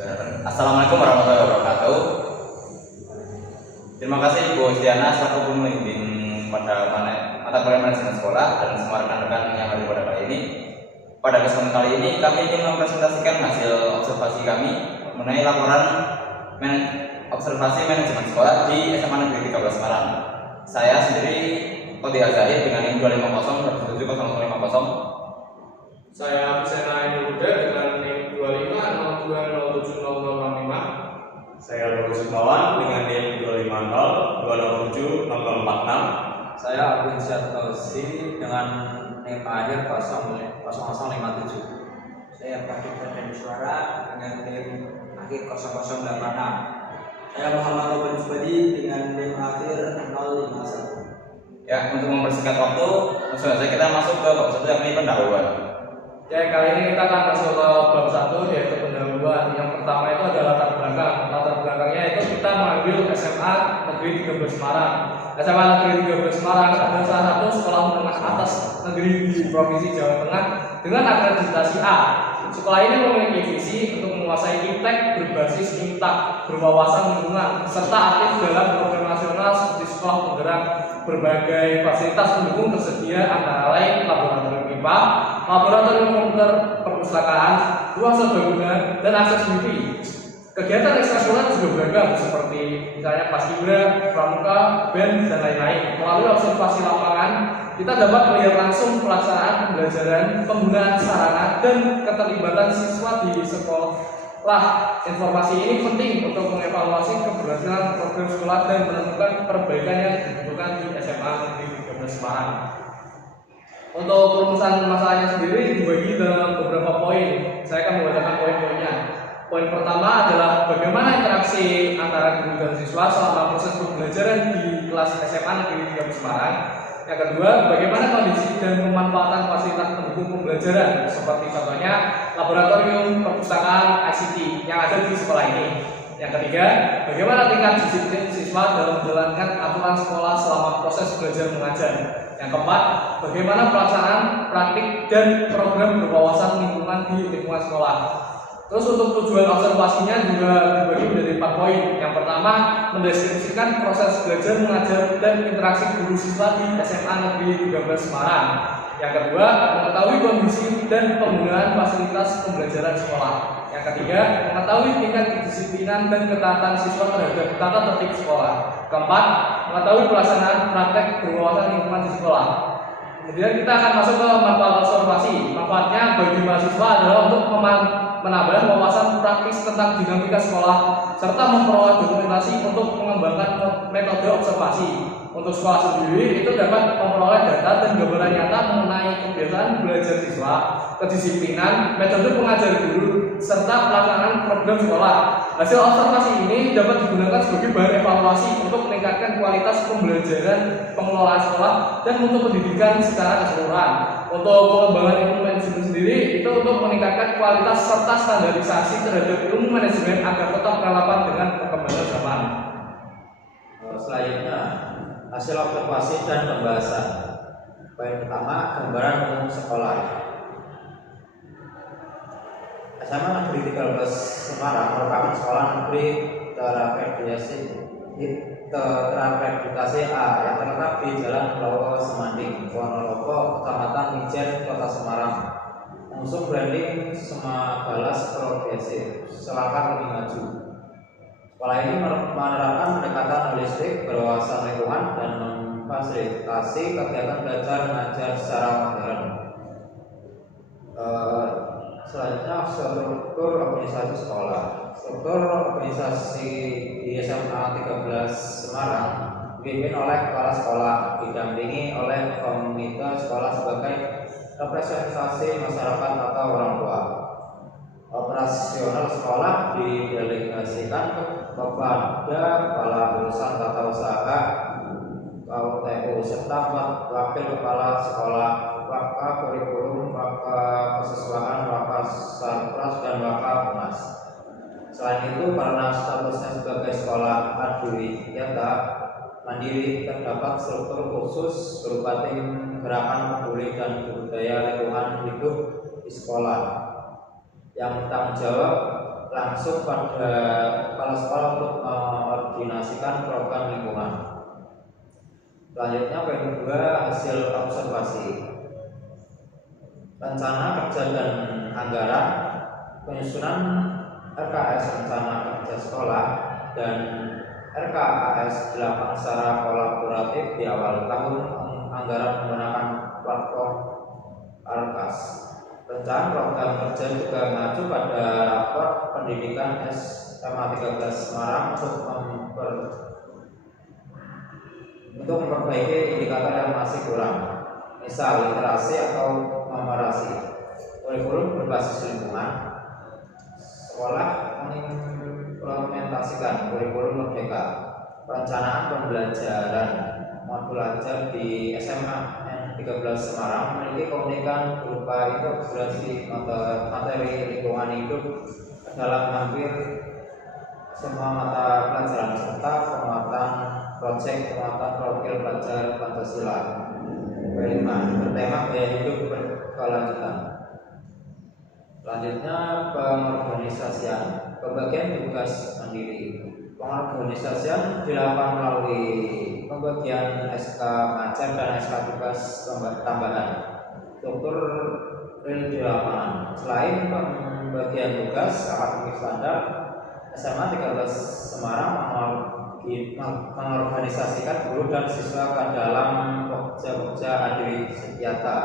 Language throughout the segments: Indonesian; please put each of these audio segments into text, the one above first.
Assalamualaikum warahmatullahi wabarakatuh. Terima kasih Bu Istiana selaku pemimpin pada mata kuliah manajemen sekolah dan semua rekan-rekan yang hadir pada kali ini. Pada kesempatan kali ini kami ingin mempresentasikan hasil observasi kami mengenai laporan observasi manajemen sekolah di SMA Negeri 13 Semarang. Saya sendiri Qadhi Zahid dengan NIM 250 27050. Saya Abisena Yuda dengan NIM 2502070065. Saya Bagus Sukmawan dengan NIM 250 207 Saya Abdul Syed Tausi dengan NIM akhir 0057. Saya Patrick Ferdinand Suara dengan NIM akhir 0086. Saya Muhammad Oben Subadi dengan NIM akhir 051. Ya, untuk mempersingkat waktu, langsung saja kita masuk ke bab 1 yakni pendahuluan. Ya, kali ini kita akan masuk ke bab 1 yaitu pendahuluan. Yang pertama itu adalah latar belakang. Latar belakangnya itu kita mengambil SMA Negeri 13 Semarang. SMA Negeri 13 Semarang adalah salah satu sekolah menengah atas negeri di Provinsi Jawa Tengah dengan akreditasi A. Sekolah ini memiliki visi untuk menguasai iptek berbasis imtak, berwawasan lingkungan, serta aktif dalam program nasional seperti sekolah penggerak. Berbagai fasilitas pendukung tersedia antara lain laboratorium IPA, laboratorium komputer, perpustakaan, ruang serbaguna, dan akses wifi. Kegiatan ekstrakurikuler juga beragam seperti misalnya paskibra, pramuka, band, dan lain-lain. Melalui observasi lapangan, kita dapat melihat langsung pelaksanaan pembelajaran, penggunaan sarana, dan keterlibatan siswa di sekolah. Informasi ini penting untuk mengevaluasi keberhasilan program sekolah dan menentukan perbaikan yang dibutuhkan di SMA Negeri 13 Semarang. Untuk perumusan masalahnya sendiri dibagi dalam beberapa poin. Saya akan membacakan poin-poinnya. Poin pertama adalah bagaimana interaksi antara guru dan siswa selama proses pembelajaran di kelas SMA Negeri 13 Semarang. Yang kedua, bagaimana kondisi dan pemanfaatan fasilitas pendukung pembelajaran seperti contohnya laboratorium, perpustakaan, ICT yang ada di sekolah ini. Yang ketiga, bagaimana tingkat disiplin siswa dalam menjalankan aturan sekolah selama proses belajar mengajar. Yang keempat, bagaimana pelaksanaan praktik dan program berwawasan lingkungan di lingkungan sekolah. Terus untuk tujuan observasinya juga dibagi menjadi 4 poin. Yang pertama, mendeskripsikan proses belajar mengajar dan interaksi guru siswa di SMA Negeri 13 Semarang. Yang kedua, mengetahui kondisi dan penggunaan fasilitas pembelajaran sekolah. Yang ketiga, mengetahui tingkat kedisiplinan dan ketaatan siswa terhadap tata tertib sekolah. Keempat, mengetahui pelaksanaan praktek berwawasan lingkungan di sekolah. Kemudian kita akan masuk ke manfaat observasi. Manfaatnya bagi mahasiswa adalah untuk menambah wawasan praktis tentang dinamika sekolah serta memperoleh dokumentasi untuk mengembangkan metode observasi. Untuk sekolah sendiri itu dapat memperoleh data dan gambaran nyata mengenai kebiasaan belajar siswa, kedisiplinan, metode pengajar guru, serta pelaksanaan program sekolah. Hasil observasi ini dapat digunakan sebagai bahan evaluasi untuk meningkatkan kualitas pembelajaran, pengelolaan sekolah, dan untuk pendidikan secara keseluruhan. Untuk pengembangan ilmu manajemen sendiri itu untuk meningkatkan kualitas serta standarisasi terhadap ilmu manajemen agar tetap relevan dengan perkembangan zaman. Selanjutnya, hasil observasi dan pembahasan. Poin pertama, gambaran umum sekolah. SMA Negeri 13 Semarang merupakan sekolah negeri terakreditasi A yang terletak di Jalan Lowo Semanding, Ponorogo, Kecamatan Mijen, Kota Semarang. Mengusung branding Semagalas Progresif, selangkah lebih maju. Sekolah ini menerapkan pendekatan holistik, berwawasan lingkungan, dan memfasilitasi kegiatan belajar mengajar secara modern. Selanjutnya, struktur organisasi sekolah. Struktur organisasi di SMA 13 Semarang dipimpin oleh kepala sekolah, didampingi oleh komite sekolah sebagai representasi masyarakat atau orang tua. Operasional sekolah didelegasikan kepada kepala urusan tata usaha KUTU serta wakil kepala sekolah, wakil kurikulum, wakil kesesuaian, wakil sarpras, dan wakil penas. Selain itu, karena statusnya sebagai sekolah adiwiyata mandiri, terdapat struktur khusus berupa tim gerakan peduli dan budaya lingkungan hidup di sekolah yang bertanggung jawab langsung pada kepala sekolah untuk mengordinasikan program lingkungan. Selanjutnya poin kedua, hasil observasi. Rencana kerja dan anggaran, penyusunan RKS rencana kerja sekolah dan RKAS dilakukan secara kolaboratif di awal tahun. Anggaran menggunakan platform Alkas. Rencana program kerja juga mengacu pada rapor pendidikan SMA 13 Semarang untuk memperbaiki indikator yang masih kurang, misal literasi atau numerasi. Kurikulum berbasis lingkungan. Sekolah mengimplementasikan kurikulum merdeka. Perencanaan pembelajaran modul ajar di SMA 13 Semarang memiliki keunikan berupa integrasi materi lingkungan hidup dalam hampir semua mata pelajaran serta penguatan proyek penguatan profil pelajar Pancasila. Kelima, bertema gaya hidup berkelanjutan. Selanjutnya pengorganisasian, pembagian tugas mandiri. Pengorganisasian dilakukan melalui pembagian SK mengajar dan SK tugas tambahan. Struktur real di lapangan. Selain pembagian tugas akademik standar, SMA 13 Semarang mengorganisasikan guru dan siswa ke dalam pokja-pokja adiwisetyata,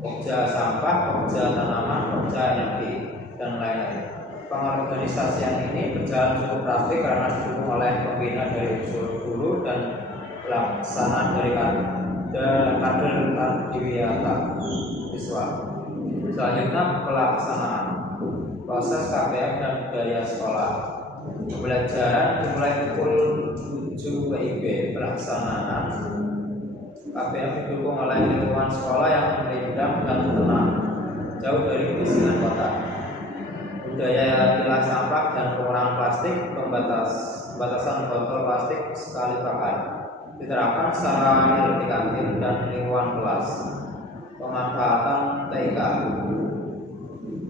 pokja sampah, pokja tanaman, pokja energi, dan lain-lain. Pengorganisasian ini berjalan cukup rapi karena didukung oleh pembina dari unsur guru dan pelaksanaan dari kader adiwiyata siswa. Selanjutnya pelaksanaan proses KPM dan budaya sekolah. Pembelajaran dimulai pukul 7 WIB. Pelaksanaan KPM didukung oleh lingkungan sekolah yang rindang dan tenang, jauh dari kebisingan kota. Budaya pilah sampah dan pengurangan plastik, pembatasan botol plastik sekali pakai diterapkan secara di kantin dan lingkungan kelas. Pemanfaatan TIK.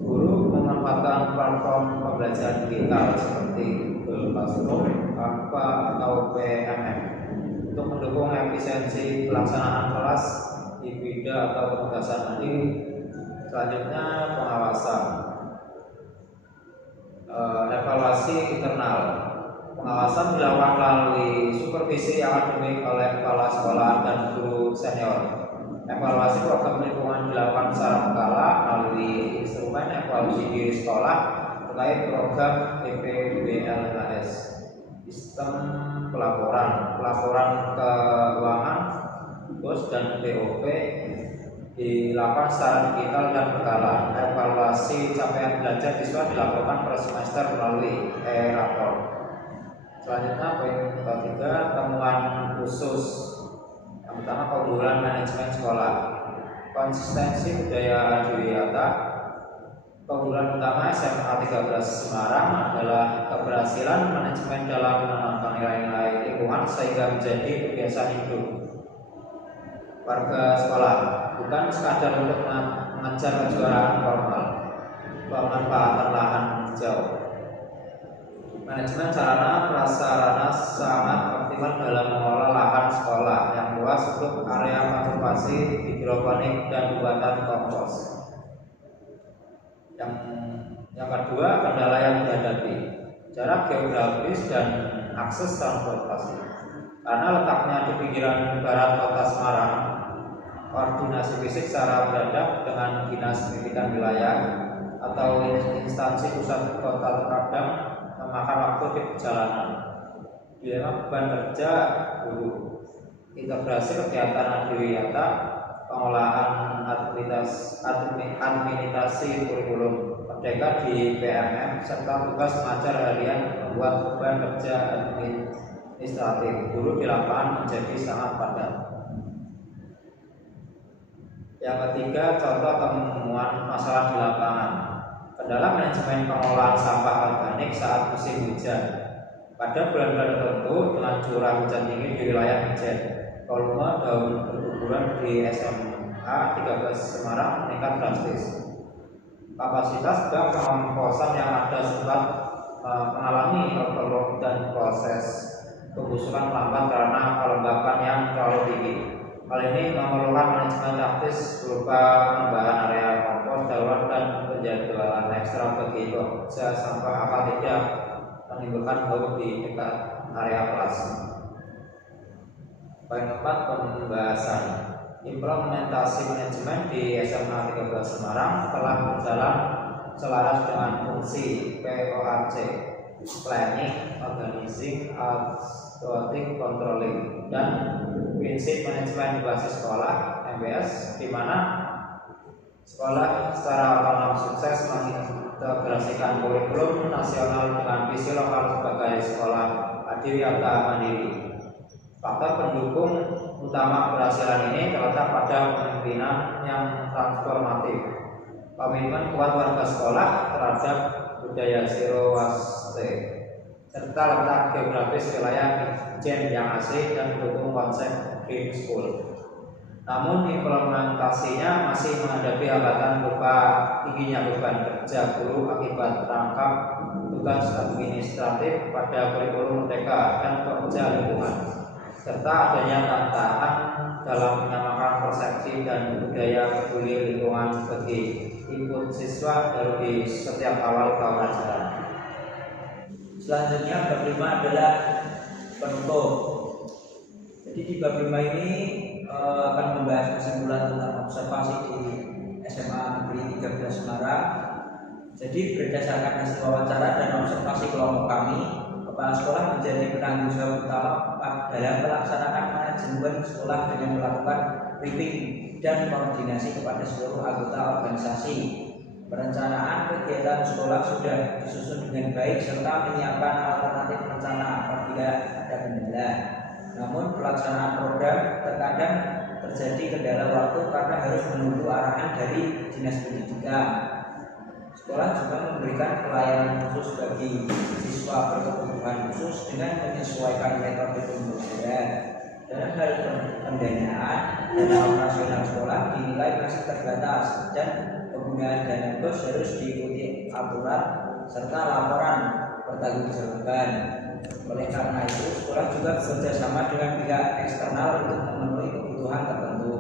Guru memanfaatkan platform pembelajaran digital seperti Google Classroom, Canva atau PMM untuk mendukung efisiensi pelaksanaan kelas hibrida atau penugasan mandiri. Selanjutnya pengawasan. Evaluasi internal. Pengawasan dilakukan melalui supervisi akademik oleh kepala sekolah dan guru senior. Evaluasi program lingkungan dilakukan secara berkala melalui instrumen evaluasi diri sekolah terkait program PPBLHS. Sistem pelaporan keuangan BOS dan BOP dilakukan secara digital dan berkala. Evaluasi capaian belajar siswa dilakukan per semester melalui e-rapor. Selanjutnya poin ketiga, temuan khusus. Yang pertama, keunggulan manajemen sekolah. Konsistensi budaya adiwiyata. Keunggulan utama SMA 13 Semarang adalah keberhasilan manajemen dalam menanamkan nilai-nilai lingkungan sehingga menjadi kebiasaan hidup warga sekolah, bukan sekadar untuk mengejar kejuaraan formal. Pemanfaatan lahan hijau. Manajemen sarana prasarana sangat optimal dalam mengelola lahan sekolah yang luas untuk area konservasi, hidroponik, dan pembuatan kompos. Yang kedua, kendala yang dihadapi, jarak geografis dan akses transportasi. Karena letaknya di pinggiran barat kota Semarang, koordinasi fisik secara beradab dengan dinas pendidikan wilayah atau instansi pusat kota terkadang memakan waktu di perjalanan. Dilema beban kerja guru, integrasi kegiatan adiwiyata, pengolahan administrasi kurikulum merdeka di PMM serta tugas mengajar harian membuat beban kerja administratif guru di lapangan menjadi sangat padat. Yang ketiga, contoh temuan masalah di lapangan. Kendala manajemen pengolahan sampah organik saat musim hujan. Pada bulan-bulan tertentu dengan curah hujan tinggi di wilayah Ijen, volume daun berguguran di SMA 13 Semarang meningkat drastis. kapasitas dan pengkosan yang ada sempat mengalami overload dan proses pembusukan lambat karena kelembapan yang terlalu tinggi. Hal ini memerlukan manajemen taktis berupa penambahan area kompos darurat dan penjadwalan ekstra bagi pekerja sampai akan tidak menimbulkan bau di dekat area kelas. Poin keempat, pembahasan. Implementasi manajemen di SMA 13 Semarang telah berjalan selaras dengan fungsi POAC, Planning, Organizing, Authority, Controlling, dan prinsip manajemen berbasis sekolah (MBS), di mana sekolah secara otonom sukses mengintegrasikan kurikulum nasional dengan visi lokal sebagai sekolah adiwiyata mandiri. Faktor pendukung utama keberhasilan ini terletak pada kepemimpinan yang transformatif, komitmen kuat warga sekolah terhadap budaya zero waste, serta letak geografis wilayah Ijen yang asli dan mendukung konsep green school. Namun implementasinya masih menghadapi hambatan berupa tingginya beban kerja guru akibat rangkap tugas administratif pada kurikulum TK dan pekerja lingkungan, serta adanya tantangan dalam menyamakan persepsi dan budaya peduli lingkungan bagi input siswa baru di setiap awal tahun ajaran. Selanjutnya bab 5 adalah penutup. Jadi di bab 5 ini akan membahas kesimpulan tentang observasi di SMA Negeri 13 Semarang. Jadi berdasarkan hasil wawancara dan observasi kelompok kami, kepala sekolah menjadi penanggung jawab utama dalam melaksanakan manajemen sekolah dengan melakukan briefing dan koordinasi kepada seluruh anggota organisasi. Perencanaan kegiatan sekolah sudah disusun dengan baik serta menyiapkan alternatif rencana apabila ada kendala. Namun pelaksanaan program terkadang terjadi kendala waktu karena harus menunggu arahan dari dinas pendidikan. Sekolah juga memberikan pelayanan khusus bagi siswa berkebutuhan khusus dengan menyesuaikan metode pembelajaran. Dalam hal pendanaan, dana operasional sekolah dinilai masih terbatas dan penggunaan dana BOS harus diikuti aturan serta laporan pertanggungjawaban. Oleh karena itu, sekolah juga bekerja sama dengan pihak eksternal untuk memenuhi kebutuhan tertentu.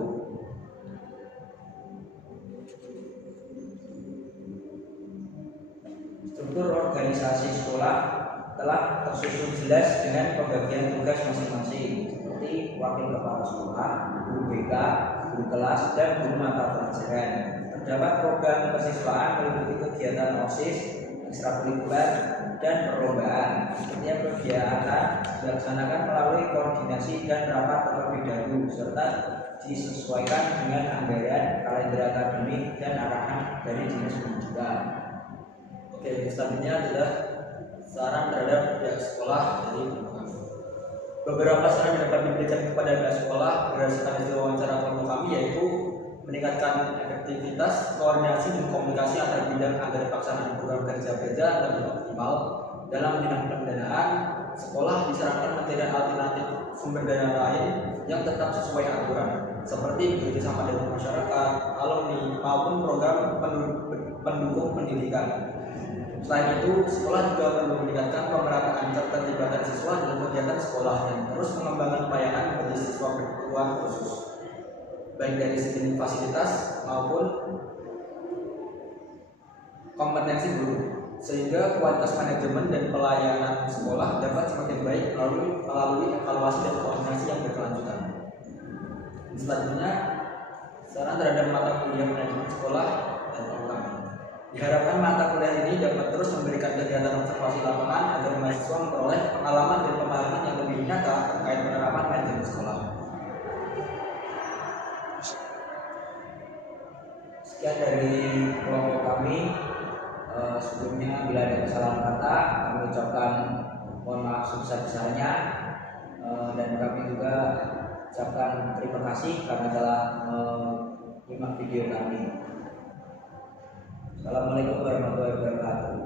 Struktur organisasi sekolah telah tersusun jelas dengan pembagian tugas masing-masing seperti wakil kepala sekolah, guru BK, guru kelas, dan guru mata pelajaran. Terdapat program kesiswaan meliputi kegiatan OSIS, ekstrakurikuler, dan perlombaan. Setiap kegiatan dilaksanakan melalui koordinasi dan rapat terlebih dahulu serta disesuaikan dengan anggaran, kalender akademik, dan arahan dari dinas pendidikan. Oke, selanjutnya adalah saran terhadap pihak sekolah dari kami. Beberapa saran yang dapat diberikan kepada pihak sekolah berdasarkan hasil wawancara kelompok kami yaitu meningkatkan efektivitas, koordinasi, dan komunikasi antar bidang agar pelaksanaan program kerja lebih optimal. Dalam bidang pendanaan, sekolah disarankan mencari alternatif sumber dana lain yang tetap sesuai aturan, seperti bekerjasama dengan masyarakat, alumni, maupun program pendukung pendidikan. Selain itu, sekolah juga perlu meningkatkan pemerataan keterlibatan siswa dalam kegiatan sekolah dan terus mengembangkan pelayanan bagi siswa berkebutuhan khusus, baik dari segi fasilitas maupun kompetensi guru, sehingga kualitas manajemen dan pelayanan sekolah dapat semakin baik melalui evaluasi dan koordinasi yang berkelanjutan. Selanjutnya, saran terhadap mata kuliah manajemen sekolah dan program. Diharapkan mata kuliah ini dapat terus memberikan kegiatan observasi lapangan agar mahasiswa memperoleh pengalaman dan pemahaman yang lebih nyata terkait penerapan manajemen sekolah. Sekian dari kelompok kami. Sebelumnya bila ada kesalahan kata, kami ucapkan mohon maaf sebesar-besarnya, dan kami juga ucapkan terima kasih karena telah menyimak video kami. Assalamualaikum warahmatullahi wabarakatuh.